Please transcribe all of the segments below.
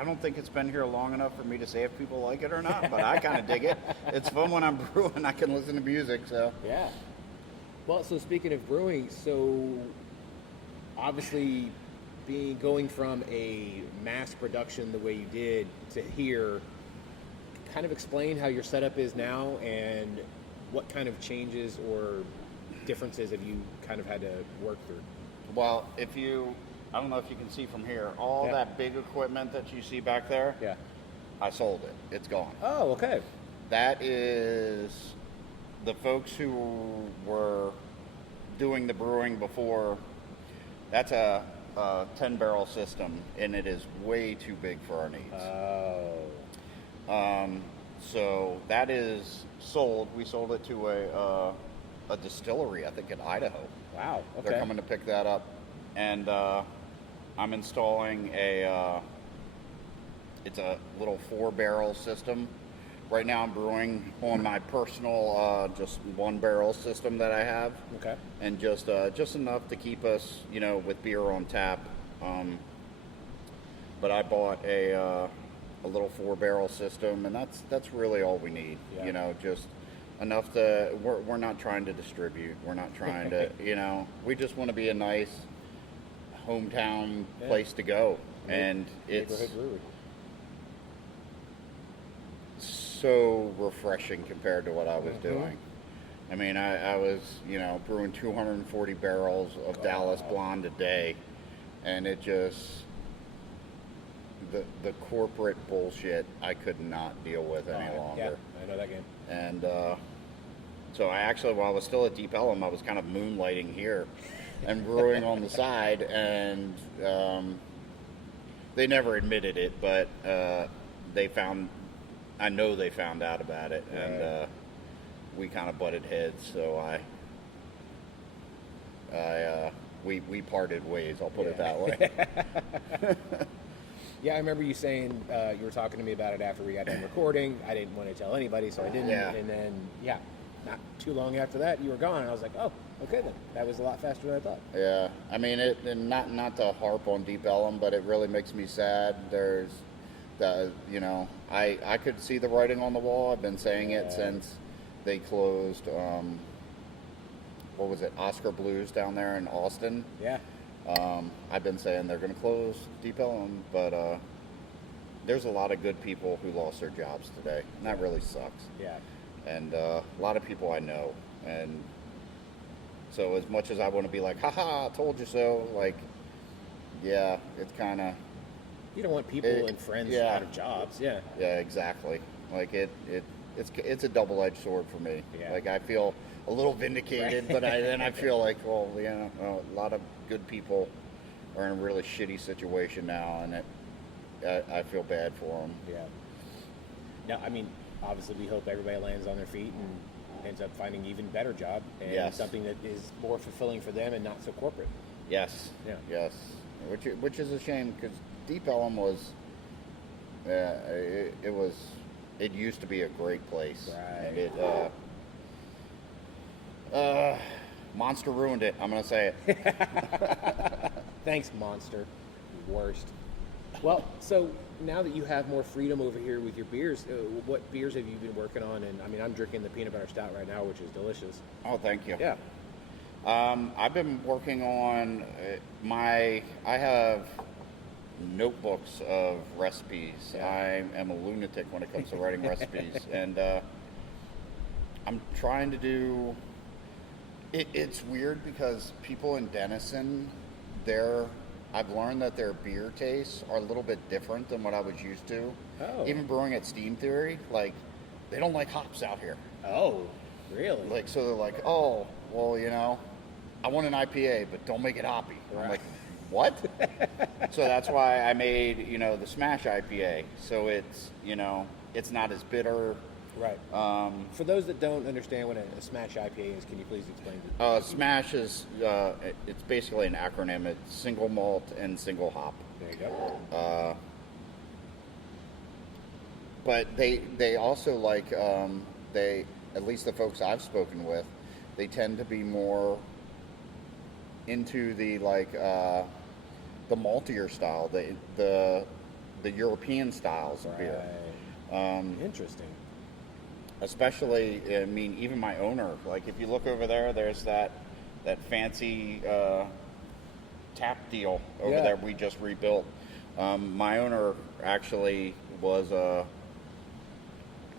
I don't think it's been here long enough for me to say if people like it or not, but I kind of dig it. It's fun when I'm brewing. I can listen to music, so. Yeah. Well, so speaking of brewing, so obviously going from a mass production the way you did to here, kind of explain how your setup is now and what kind of changes or differences have you kind of had to work through? Well, I don't know if you can see from here, all that big equipment that you see back there, I sold it. It's gone. Oh, okay. That is the folks who were doing the brewing before. That's a 10-barrel system, and it is way too big for our needs. Oh. So that is sold. We sold it to a distillery, I think, in Idaho. Wow. Okay. They're coming to pick that up, and I'm installing it's a little 4-barrel system. Right now I'm brewing on my personal just 1-barrel system that I have. Okay. And just enough to keep us, with beer on tap. But I bought a little 4-barrel system, and that's really all we need. Yeah. Just enough to. We're not trying to distribute. We're not trying to. We just want to be a nice hometown place to go, and it's so refreshing compared to what I was doing. I mean, I was, brewing 240 barrels of Dallas Blonde a day, and it just, the corporate bullshit I could not deal with any longer. Yeah, I know that game. And so I actually, while I was still at Deep Ellum, I was kind of moonlighting here and brewing on the side, and they never admitted it, but I know they found out about it, and we kind of butted heads, so we parted ways, I'll put it that way. Yeah, I remember you saying, you were talking to me about it after we got done recording. I didn't want to tell anybody, so I didn't. Yeah. And then, not too long after that, you were gone. And I was like, oh, okay then. That was a lot faster than I thought. Yeah, I mean, and not to harp on Deep Ellum, but it really makes me sad. There's I could see the writing on the wall. I've been saying it since they closed, what was it, Oscar Blues down there in Austin. Yeah. I've been saying they're going to close Deep Ellum, but there's a lot of good people who lost their jobs today, and that really sucks. Yeah. And a lot of people I know, and so as much as I want to be like, haha, I told you so, like, yeah, it's kind of... You don't want people and friends out of jobs. Yeah. Yeah, exactly. Like it's a double-edged sword for me. Yeah. Like I feel a little vindicated, but then I feel like, well, a lot of good people are in a really shitty situation now, and I feel bad for them. Yeah. No, I mean, obviously we hope everybody lands on their feet and ends up finding an even better job and something that is more fulfilling for them and not so corporate. Yes. Yeah. Yes. Which is a shame, because Deep Ellum was, it used to be a great place. Right. And Monster ruined it. I'm going to say it. Thanks, Monster. Worst. Well, so now that you have more freedom over here with your beers, what beers have you been working on? And I mean, I'm drinking the peanut butter stout right now, which is delicious. Oh, thank you. Yeah. I've been working on I have notebooks of recipes. Yeah. I am a lunatic when it comes to writing recipes, and I'm trying to do it. It's weird because people in Denison, I've learned that their beer tastes are a little bit different than what I was used to. Oh. Even brewing at Steam Theory, like, they don't like hops out here. Oh, really? Like, so they're like, oh, well, I want an IPA, but don't make it hoppy. Right. I'm like, what? So that's why I made, the Smash IPA. So it's, it's not as bitter. Right. For those that don't understand what a Smash IPA is, can you please explain it? Smash is, it's basically an acronym. It's single malt and single hop. There you go. But they also like, at least the folks I've spoken with, they tend to be more into the maltier style. The the European styles of beer. Interesting. Especially, I mean, even my owner. Like, if you look over there, there's that fancy tap deal over there we just rebuilt. My owner actually was I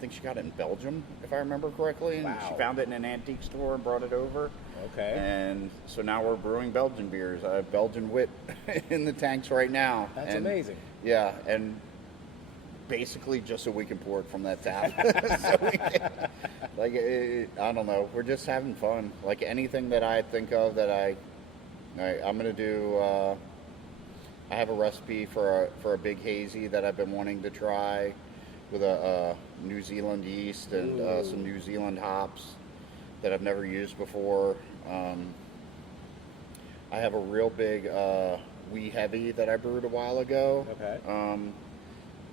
think she got it in Belgium, if I remember correctly. And she found it in an antique store and brought it over. Okay. And so now we're brewing Belgian beers. I have Belgian wit in the tanks right now. That's amazing. Yeah, and basically just so we can pour it from that tap. I don't know. We're just having fun. Like anything that I think of that I'm going to do, I have a recipe for a big hazy that I've been wanting to try with a New Zealand yeast and some New Zealand hops that I've never used before. I have a real big wee heavy that I brewed a while ago. Okay.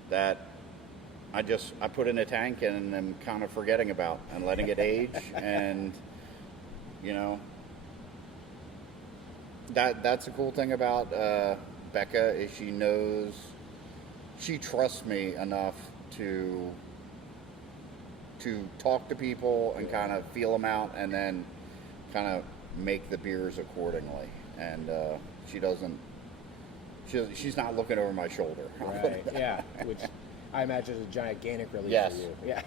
That I put in a tank and am kind of forgetting about and letting it age. And you know, that's the cool thing about Becca is she trusts me enough to talk to people and kind of feel them out and then kind of make the beers accordingly. And she's not looking over my shoulder. Right. Yeah. Which I imagine is a gigantic relief Yes. for you. Yeah.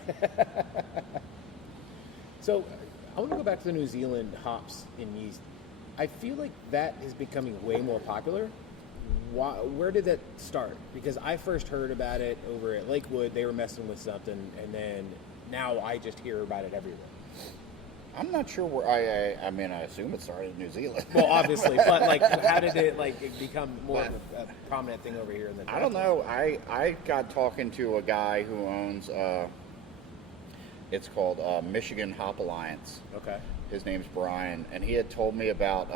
So I want to go back to the New Zealand hops and yeast. I feel like that is becoming way more popular. Where did that start? Because I first heard about it over at Lakewood. They were messing with something, and then now I just hear about it everywhere. I'm not sure where I mean, I assume it started in New Zealand. Well, obviously, but like, how did it become more of a prominent thing over here in the? I don't know. I got talking to a guy who owns it's called Michigan Hop Alliance. Okay. His name's Bryan, and he had told me about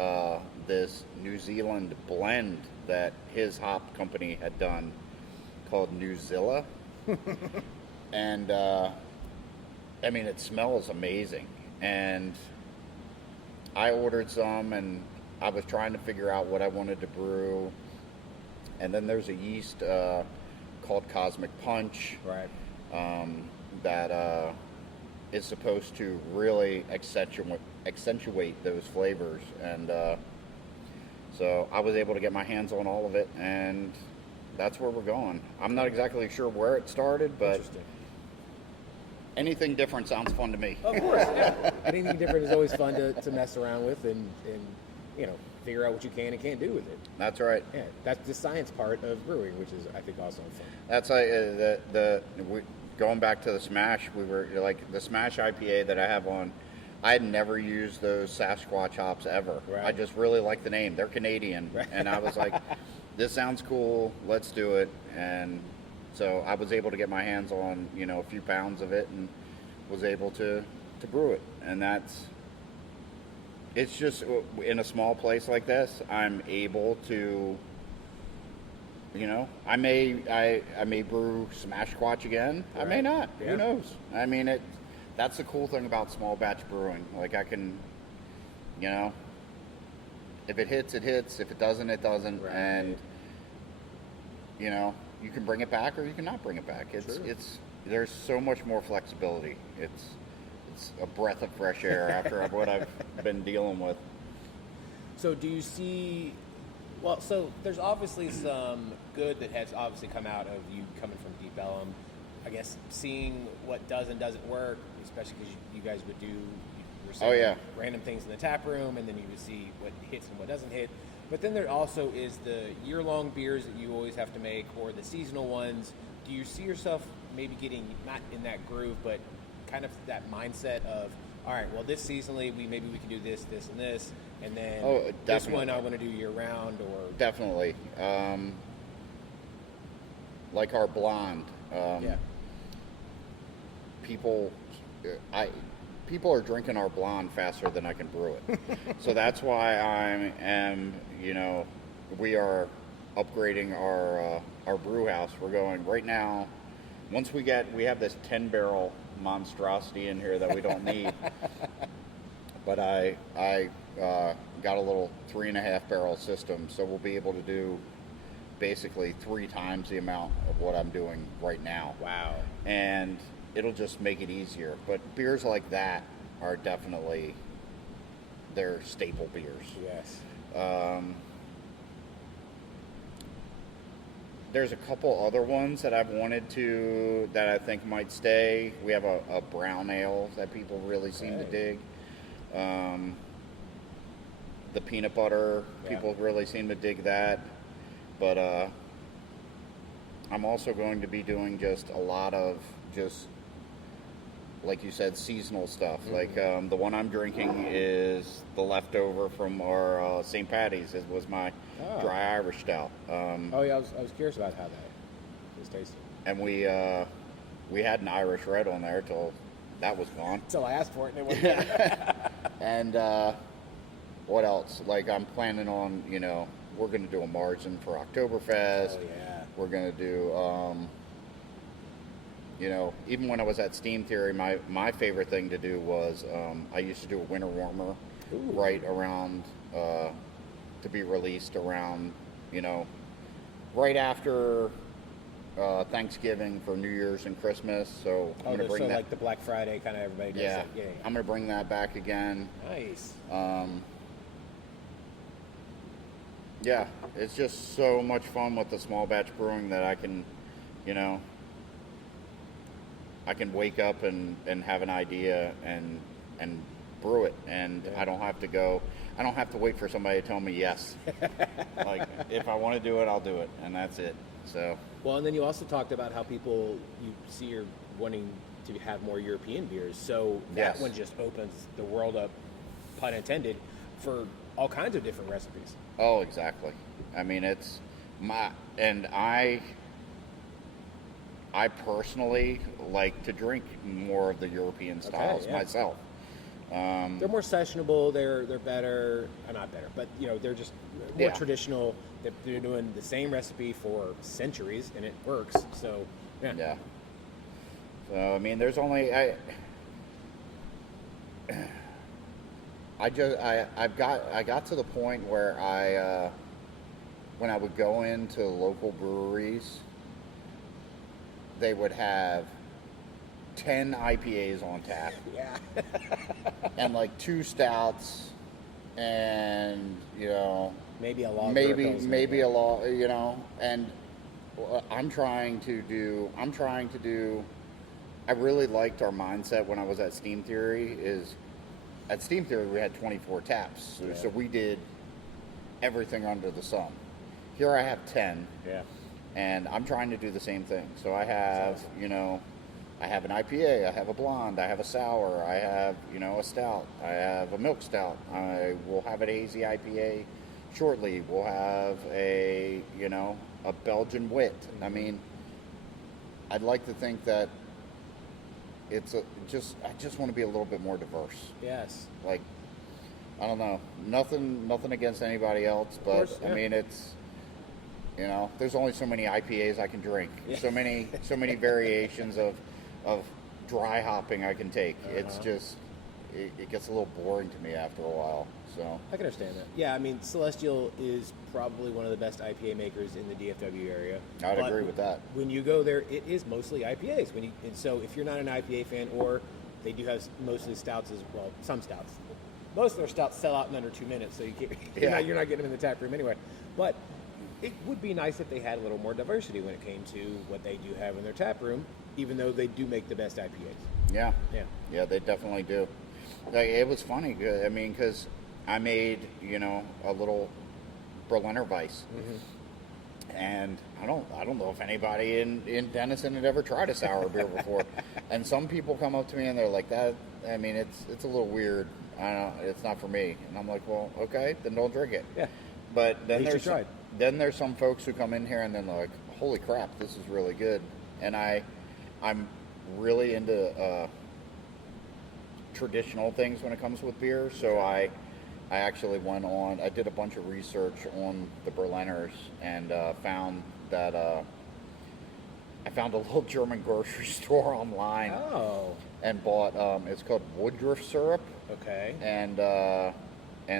this New Zealand blend that his hop company had done called Newzilla. And I mean, it smells amazing. And I ordered some, and I was trying to figure out what I wanted to brew. And then there's a yeast called Cosmic Punch, Right. that is supposed to really accentuate those flavors. And so I was able to get my hands on all of it, and that's where we're going. I'm not exactly sure where it started, but Interesting. anything different sounds fun to me. Of course, yeah. Anything different is always fun to mess around with and figure out what you can and can't do with it. That's right. Yeah, that's the science part of brewing, which is I think also fun. That's like going back to the Smash. We were like the Smash IPA that I have on. I had never used those Sasquatch hops ever. Right. I just really like the name. They're Canadian, Right. and I was like, "This sounds cool. Let's do it." And so I was able to get my hands on a few pounds of it, and was able to brew it. And it's just in a small place like this, I'm able to. I may brew Smashquatch again. Right. I may not. Yeah. Who knows? I mean, that's the cool thing about small batch brewing. Like I can, if it hits, it hits. If it doesn't, it doesn't. Right. And you can bring it back or you cannot bring it back. There's so much more flexibility. It's a breath of fresh air after what I've been dealing with. So do you see? Well, so there's obviously some good that has obviously come out of you coming from Deep Ellum. I guess seeing what does and doesn't work, especially because you guys would do random things in the tap room, and then you would see what hits and what doesn't hit. But then there also is the year-long beers that you always have to make, or the seasonal ones. Do you see yourself maybe getting not in that groove, but kind of that mindset of, all right, well, this seasonally maybe we can do this, this, and this, and then this one I want to do year-round, or definitely like our blonde. People are drinking our blonde faster than I can brew it. So that's why we are upgrading our brew house. We're going right now. Once we have this 10-barrel monstrosity in here that we don't need. But I got a little 3.5-barrel system, so we'll be able to do basically 3 times the amount of what I'm doing right now. Wow. And it'll just make it easier. But beers like that are definitely, they're staple beers. Yes. There's a couple other ones that I've wanted to, that I think might stay. We have a brown ale that people really seem to dig. The peanut butter, people really seem to dig that. But I'm also going to be doing just a lot of just, like you said, seasonal stuff. Like the one I'm drinking is the leftover from our St. Patty's. It was my dry Irish stout. I was curious about how that was tasting. And we had an Irish red on there till that was gone. Until I asked for it and it wasn't there. And what else? Like I'm planning on, we're going to do a margin for Oktoberfest. Oh, yeah. We're going to do, even when I was at Steam Theory, my favorite thing to do was I used to do a winter warmer right around, to be released around, right after Thanksgiving for New Year's and Christmas. So I'm going to bring that. Like the Black Friday kind of everybody does. Yeah, Yeah. I'm going to bring that back again. Nice. Yeah, it's just so much fun with the small batch brewing that I can, I can wake up and have an idea and brew it, and I don't have to wait for somebody to tell me yes. Like if I want to do it, I'll do it, and that's it. So. Well, and then you also talked about how you see you're wanting to have more European beers, so that one just opens the world up, pun intended, for all kinds of different recipes. Oh, exactly. I mean, it's I personally like to drink more of the European styles myself. They're more sessionable. They're better. Not better, but they're just more traditional. They're doing the same recipe for centuries, and it works. So yeah. So I mean, there's only I got to the point where when I would go into local breweries, they would have 10 IPAs on tap. Yeah. And like 2 stouts and, maybe a lager. Maybe a law, and I'm trying to do, I really liked our mindset when I was at Steam Theory at Steam Theory, we had 24 taps, so we did everything under the sun. Here I have 10, and I'm trying to do the same thing. So I have, I have an IPA, I have a blonde, I have a sour, I have, a stout, I have a milk stout. I will have a hazy IPA shortly. We'll have a Belgian wit. I mean, I'd like to think that I just want to be a little bit more diverse. Yes. Like, I don't know, nothing against anybody else, but course, I mean, it's, there's only so many IPAs I can drink. Yeah. So many variations of dry hopping I can take. It's just, it gets a little boring to me after a while. So I can understand that. Yeah, I mean, Celestial is probably one of the best IPA makers in the DFW area. I'd agree with that. When you go there, it is mostly IPAs. And so if you're not an IPA fan, or they do have most of the stouts as well, some stouts. Most of their stouts sell out in under 2 minutes, so you're not getting them in the tap room anyway. But it would be nice if they had a little more diversity when it came to what they do have in their tap room, even though they do make the best IPAs. Yeah, they definitely do. Like, it was funny. I mean, because I made, a little Berliner Weiss. And I don't know if anybody in Denison had ever tried a sour beer before. And some people come up to me and they're like, that, I mean, it's a little weird. I don't know, it's not for me. And I'm like, well, okay, then don't drink it. Yeah. But then there's some folks who come in here and then they're like, holy crap, this is really good. And I'm really into traditional things when it comes with beer. So I actually I did a bunch of research on the Berliners and found that I found a little German grocery store online. Oh. And bought, it's called Woodruff syrup. Okay. And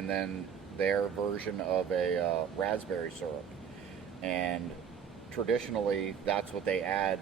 then their version of a raspberry syrup. and traditionally that's what they add